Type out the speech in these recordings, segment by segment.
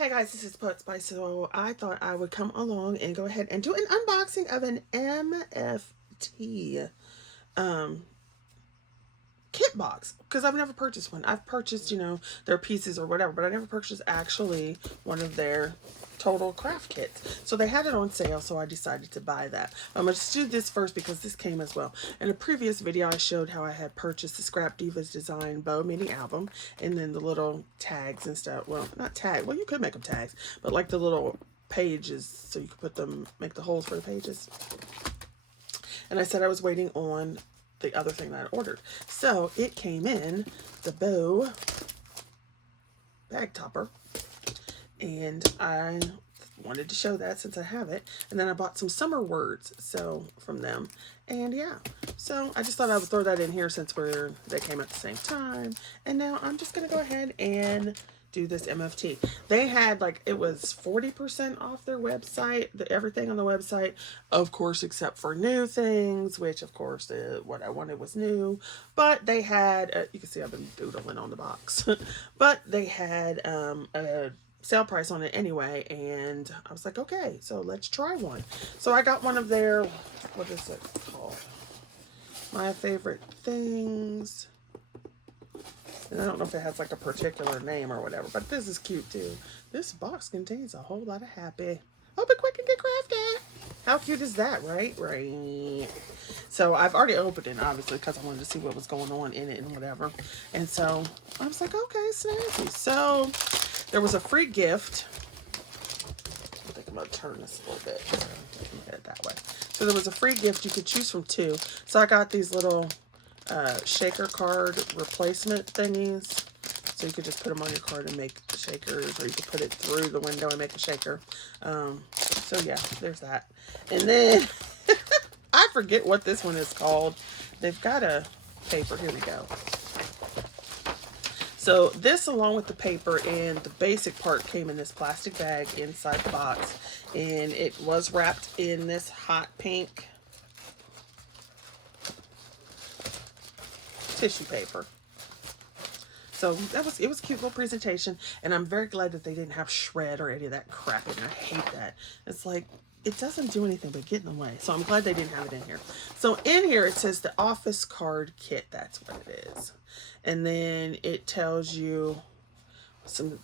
Hey guys, this is Put Spice. So I thought I would come along and go ahead and do an unboxing of an MFT um, kit box because I've never purchased one. I've purchased, their pieces or whatever, but I never purchased actually one of their total craft kits. So they had it on sale, so I decided to buy that. I'm going to do this first because this came as well. In a previous video, I showed how I had purchased the Scrap Divas Design Bow Mini Album and then the little tags and stuff. Well, not tag. Well, you could make them tags, but like the little pages so you could put them, make the holes for the pages. And I said I was waiting on the other thing that I ordered. So it came in the bow bag topper, and I wanted to show that since I have it. And then I bought some summer words from them, and yeah, so I just thought I would throw that in here since they came at the same time. And now I'm just gonna go ahead and do this MFT. They had it was 40% off their website, everything on the website, of course, except for new things, which of course what I wanted was new. But they had, you can see I've been doodling on the box, but they had a sale price on it anyway, and I was like, okay, so let's try one. So I got one of their, what is it called? My Favorite Things. And I don't know if it has like a particular name or whatever, but this is cute too. This box contains a whole lot of happy. Open quick and get crafty. How cute is that, right? Right. So I've already opened it, obviously, because I wanted to see what was going on in it and whatever. And so I was like, okay, snazzy. So there was a free gift. I think I'm going to turn this a little bit. Get it that way. So there was a free gift. You could choose from two. So I got these little shaker card replacement thingies, so you could just put them on your card and make shakers, or you could put it through the window and make a shaker. So yeah, there's that. And then I forget what this one is called. They've got a paper. Here we go. So this, along with the paper and the basic part, came in this plastic bag inside the box, and it was wrapped in this hot pink tissue paper. So it was a cute little presentation, and I'm very glad that they didn't have shred or any of that crap in. I hate that. It's like, it doesn't do anything but get in the way. So I'm glad they didn't have it in here. So in here it says the office card kit. That's what it is. And then it tells you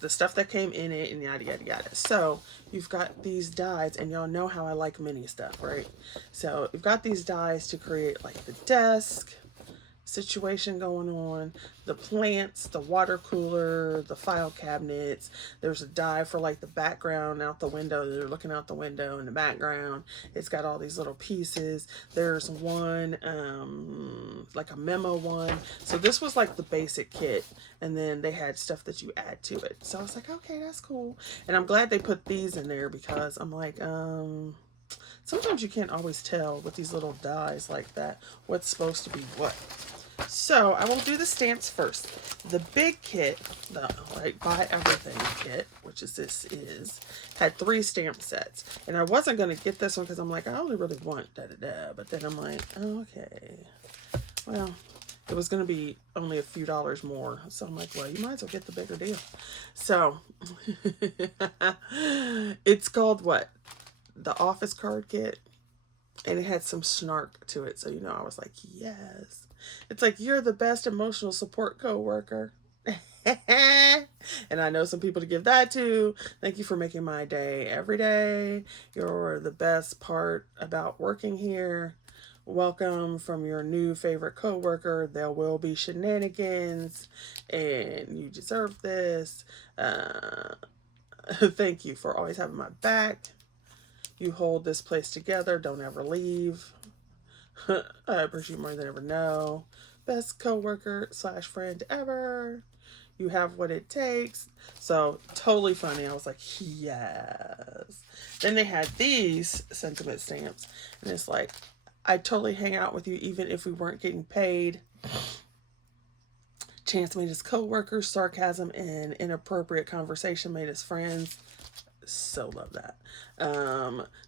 the stuff that came in it and yada yada yada. So you've got these dies, and y'all know how I like mini stuff, right? So you've got these dies to create like the desk situation going on, the plants, the water cooler, the file cabinets. There's a die for like the background out the window. They're looking out the window in the background. It's got all these little pieces. There's one like a memo one. So this was like the basic kit, and then they had stuff that you add to it. So I was like, okay, that's cool. And I'm glad they put these in there, because I'm like, sometimes you can't always tell with these little dies like that what's supposed to be what. So I will do the stamps first. The big kit, the buy everything kit, which this is, had 3 stamp sets. And I wasn't going to get this one because I'm like, I only really want da-da-da. But then I'm like, okay, well, it was going to be only a few dollars more. So I'm like, well, you might as well get the bigger deal. So it's called what? The office card kit. And it had some snark to it. So, I was like, yes. It's like, you're the best emotional support coworker. And I know some people to give that to. Thank you for making my day every day. You're the best part about working here. Welcome from your new favorite coworker. There will be shenanigans, and you deserve this. Thank you for always having my back. You hold this place together. Don't ever leave. I appreciate you more than ever know. Best coworker / friend ever. You have what it takes. So totally funny. I was like, yes. Then they had these sentiment stamps, and it's like, I totally hang out with you even if we weren't getting paid. Chance made us coworkers. Sarcasm and inappropriate conversation made us friends. So love that.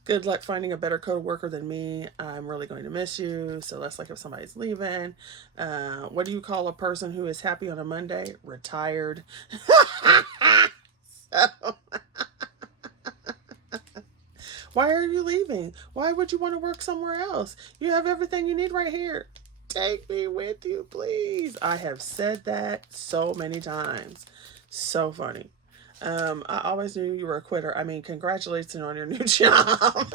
Good luck finding a better co-worker than me. I'm really going to miss you. So that's like if somebody's leaving. What do you call a person who is happy on a Monday? Retired. So Why are you leaving? Why would you want to work somewhere else? You have everything you need right here. Take me with you, please. I have said that so many times. So funny. I always knew you were a quitter. I mean, congratulations on your new job.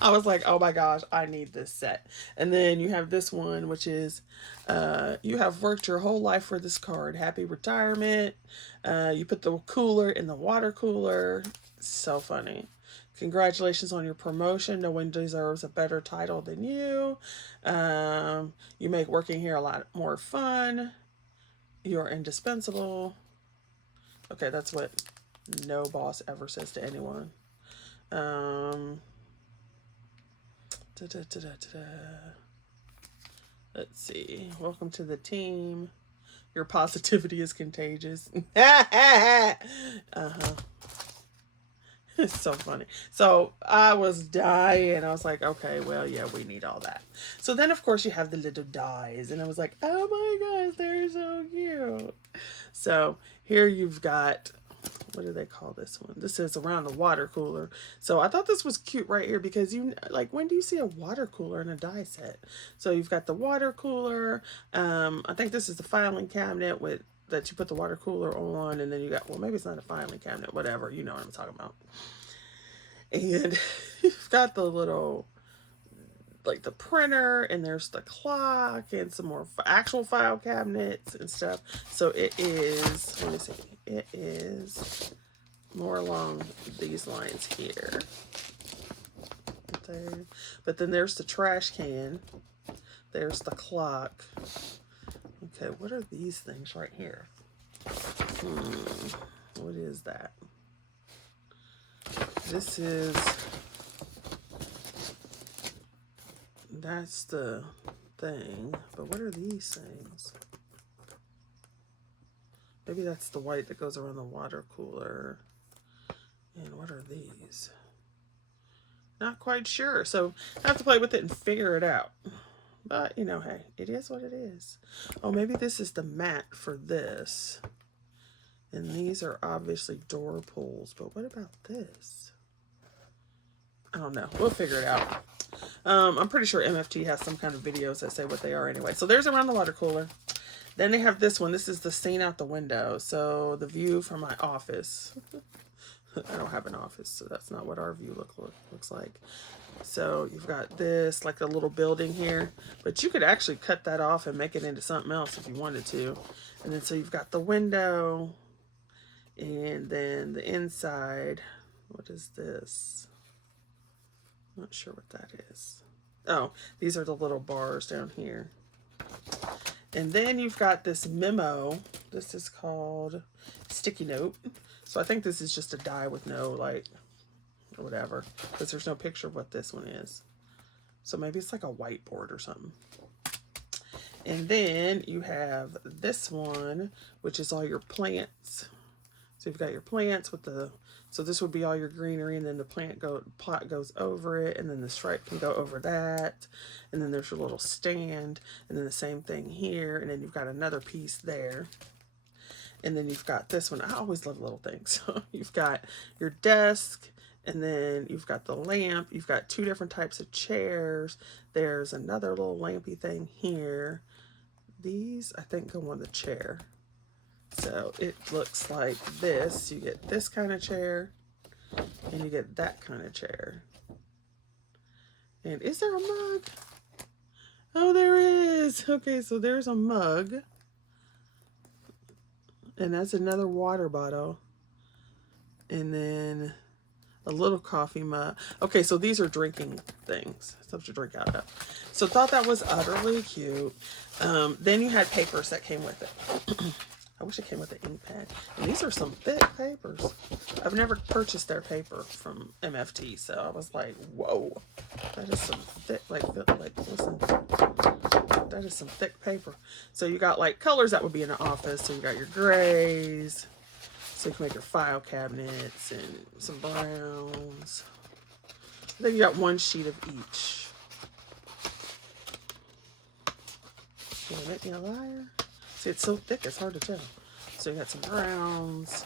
I was like, oh my gosh, I need this set. And then you have this one, which is, you have worked your whole life for this card. Happy retirement. You put the cooler in the water cooler. So funny. Congratulations on your promotion. No one deserves a better title than you. You make working here a lot more fun. You're indispensable. Okay, that's what no boss ever says to anyone. Let's see. Welcome to the team. Your positivity is contagious. It's so funny. So I was dying. I was like, okay, well, yeah, we need all that. So then, of course, you have the little dies. And I was like, oh my gosh, they're so cute. So here you've got, what do they call this one? This is around the water cooler. So I thought this was cute right here because you, like, when do you see a water cooler in a die set? So you've got the water cooler. I think this is the filing cabinet with that you put the water cooler on, and then you got, well, maybe it's not a filing cabinet, whatever, you know what I'm talking about. And you've got the little, like the printer, and there's the clock and some more actual file cabinets and stuff. So it is, let me see, it is more along these lines here. Okay. But then there's the trash can. There's the clock. Okay, what are these things right here? What is that? This is, that's the thing, but what are these things? Maybe that's the white that goes around the water cooler. And what are these? Not quite sure, so I have to play with it and figure it out. But, you know, hey, it is what it is. Oh, maybe this is the mat for this. And these are obviously door pulls. But what about this? I don't know. We'll figure it out. I'm pretty sure MFT has some kind of videos that say what they are anyway. So there's around the water cooler. Then they have this one. This is the scene out the window. So the view from my office. I don't have an office, so that's not what our view looks like. So you've got this, like a little building here, but you could actually cut that off and make it into something else if you wanted to. And then so you've got the window, and then the inside. What is this? Not sure what that is. Oh, these are the little bars down here. And then you've got this memo. This is called sticky note. So I think this is just a die with no, like, or whatever, because there's no picture of what this one is. So maybe it's like a whiteboard or something. And then you have this one, which is all your plants. So you've got your plants with the, so this would be all your greenery, and then the pot goes over it, and then the stripe can go over that. And then there's your little stand, and then the same thing here, and then you've got another piece there. And then you've got this one. I always love little things. So you've got your desk, and then you've got the lamp. You've got two different types of chairs. There's another little lampy thing here. These, I think, go on the chair. So it looks like this. You get this kind of chair, and you get that kind of chair. And is there a mug? Oh, there is. Okay, so there's a mug. And that's another water bottle. And then a little coffee mug. Okay, so these are drinking things. Stuff to drink out of. So thought that was utterly cute. Then you had papers that came with it. I wish it came with an ink pad. And these are some thick papers. I've never purchased their paper from MFT, so I was like, whoa. That is some thick, like listen. That is some thick paper. So you got like colors that would be in the office. So you got your grays. So you can make your file cabinets and some browns. Then you got one sheet of each. Can you make me a liar? See, it's so thick, it's hard to tell. So you got some browns.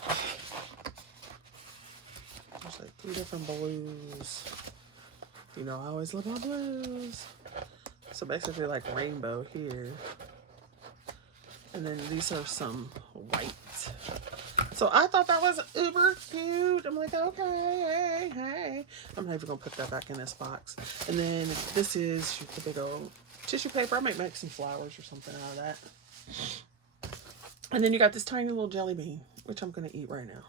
There's like some different blues. You know, I always love my blues. So basically like rainbow here. And then these are some white. So I thought that was uber cute. I'm like, okay, hey. I'm not even gonna put that back in this box. And then this is the big old tissue paper. I might make some flowers or something out of that. And then you got this tiny little jelly bean, which I'm gonna eat right now.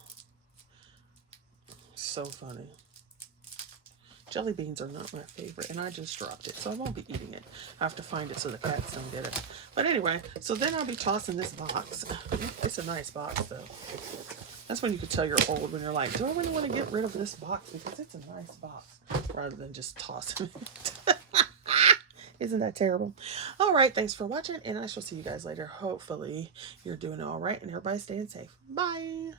So funny. Jelly beans are not my favorite, and I just dropped it, so I won't be eating it. I have to find it so the cats don't get it. But anyway, so then I'll be tossing this box. It's a nice box, though. That's when you can tell you're old, when you're like, do I really want to get rid of this box? Because it's a nice box, rather than just tossing it. Isn't that terrible? All right, thanks for watching, and I shall see you guys later. Hopefully, you're doing all right, and everybody's staying safe. Bye!